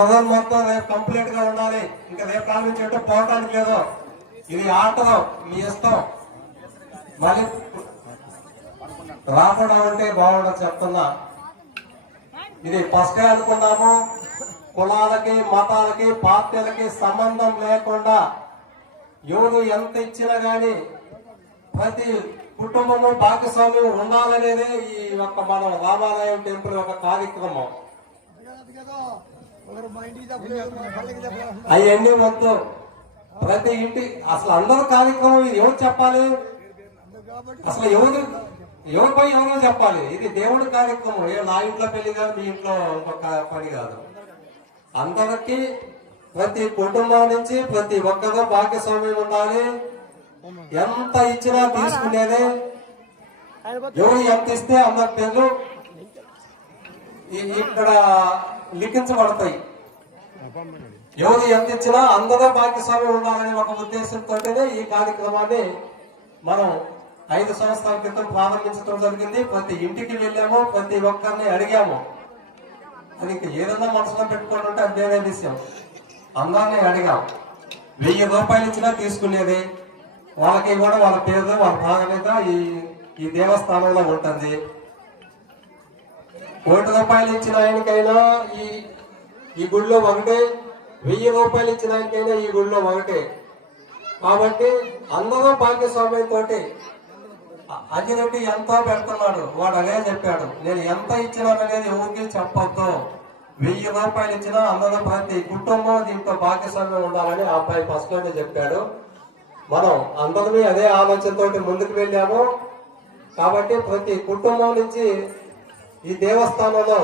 పదం మొత్తం రేపు కంప్లీట్గా ఉండాలి. ఇంకా రేపు కాలం నుంచి ఎటు పోవటానికి లేదు. ఇది ఆటలో మీ ఇష్టం. మళ్ళీ రాకుండా ఉంటే బాగుండదు చెప్తున్నా. ఇది ఫస్టే అనుకున్నాము. కులాలకి మతాలకి పార్టీలకి సంబంధం లేకుండా ఎవరు ఎంత ఇచ్చినా గాని ప్రతి కుటుంబము భాగస్వామ్యం ఉండాలనేదే ఈ యొక్క మన రామాలయం టెంపుల్ యొక్క కార్యక్రమం. అవన్నీ మొత్తం ప్రతి ఇంటి అసలు అందరూ కార్యక్రమం ఇది ఎవరు చెప్పాలి? అసలు ఎవరు ఎవరిపై ఎవరో చెప్పాలి? ఇది దేవుడి కార్యక్రమం. ఏ నా ఇంట్లో పెళ్ళి కాదు మీ ఇంట్లో ఇంకొక పని కాదు. అందరికి ప్రతి కుటుంబం నుంచి ప్రతి ఒక్కరూ భాగ్యస్వామ్యం ఉండాలి. ఎంత ఇచ్చినా తీసుకునేదే. ఎవరు ఎంత ఇస్తే అందరి పేర్లు ఇక్కడ లిఖించబడతాయి. యోగి అందించినా అందరూ భాగ్యస్వామి ఉండాలనే ఒక ఉద్దేశంతోనే ఈ కార్యక్రమాన్ని మనం ఐదు సంవత్సరాల క్రితం ప్రారంభించడం జరిగింది. ప్రతి ఇంటికి వెళ్ళాము ప్రతి ఒక్కరిని అడిగాము. అది ఇంకా ఏదన్నా మనసులో పెట్టుకోండి అది వేరే విషయం. అందరినీ అడిగాం. వెయ్యి రూపాయలు ఇచ్చినా తీసుకునేది. వాళ్ళకి కూడా వాళ్ళ పేరు వాళ్ళ ప్రాధాన్యత ఈ ఈ దేవస్థానంలో ఉంటుంది. కోటి రూపాయలు ఇచ్చిన ఆయనకైనా ఈ ఈ గుడిలో ఒకటే. వెయ్యి రూపాయలు ఇచ్చిన ఆయనకైనా ఈ గుడిలో ఒకటే. కాబట్టి అందరూ భాగ్యస్వామ్యంతో అజిరెడ్డి ఎంతో పెడుతున్నాడు? వాడు అదే చెప్పాడు. నేను ఎంత ఇచ్చినాను అనేది ఎవరికి చెప్పొద్దు. వెయ్యి రూపాయలు ఇచ్చినా అందరూ ప్రతి కుటుంబం దీంట్లో భాగ్యస్వామ్యం ఉండాలని ఆ అబ్బాయి ఫస్ట్లోనే చెప్పాడు. మనం అందరినీ అదే ఆలోచనతోటి ముందుకు వెళ్ళాము. కాబట్టి ప్రతి కుటుంబం నుంచి ఈ దేవస్థానంలో